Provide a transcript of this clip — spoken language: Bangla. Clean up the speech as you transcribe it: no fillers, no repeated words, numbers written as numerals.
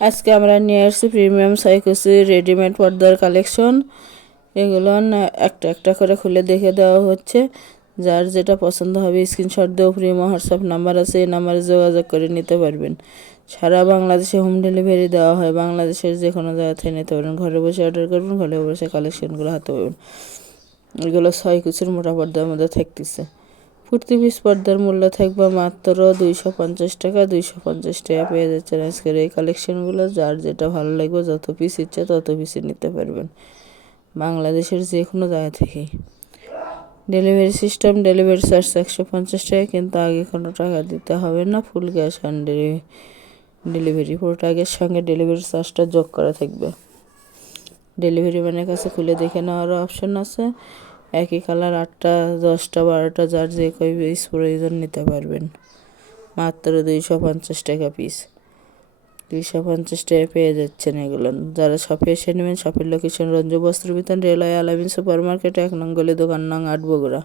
আজকে আমরা নিয়ে আসছি প্রিমিয়াম সাইকোসি রেডিমেড পর্দার কালেকশন। এগুলো একটা একটা করে খুলে দেখে দেওয়া হচ্ছে। যার যেটা পছন্দ হবে স্ক্রিনশট দিয়েও ফ্রি হোয়াটসঅ্যাপ নাম্বার আছে, এই নাম্বারে যোগাযোগ করে নিতে পারবেন। সারা বাংলাদেশে হোম ডেলিভারি দেওয়া হয়, বাংলাদেশের যে কোনো জায়গা থেকে নিতে পারবেন। ঘরে বসে অর্ডার করবেন, ঘরে বসে কালেকশনগুলো হাতে পাবেন। এগুলো 6 কুচির মোটা পর্দার মধ্যে থাকতেছে। প্রতি পিস পর্দার মূল্য থাকবে মাত্র 250 টাকা। 250 টাকা পেয়ে যাচ্ছেন আজকের এই কালেকশনগুলো। যার যেটা ভালো লাগবে, যত পিস ইচ্ছে তত পিসই নিতে পারবেন বাংলাদেশের যে কোনো জায়গা থেকেই। ডেলিভারি সিস্টেম, ডেলিভারি চার্জ 150 টাকা, কিন্তু আগে কোনো টাকা দিতে হবে না। ফুল ক্যাশ অন ডেলিভারি প্রোডাক্টের সঙ্গে ডেলিভারি চার্জটা যোগ করা থাকবে। ডেলিভারি ম্যানের কাছে খুলে দেখে নেওয়ারও অপশন আছে। একই কালার 8টা 10টা 12টা যার যে কই পিস প্রয়োজন নিতে পারবেন। মাত্র 250 টাকা পিস। 250 টাকা পেয়ে যাচ্ছেন এগুলো। যারা শপে এসে নেবেন, শপের লোকেশন রঞ্জু বস্ত্র বিতান, রেলওয়ে আলামিন সুপার মার্কেট, 1 নং গলি, দোকান নং 8, বগুড়া।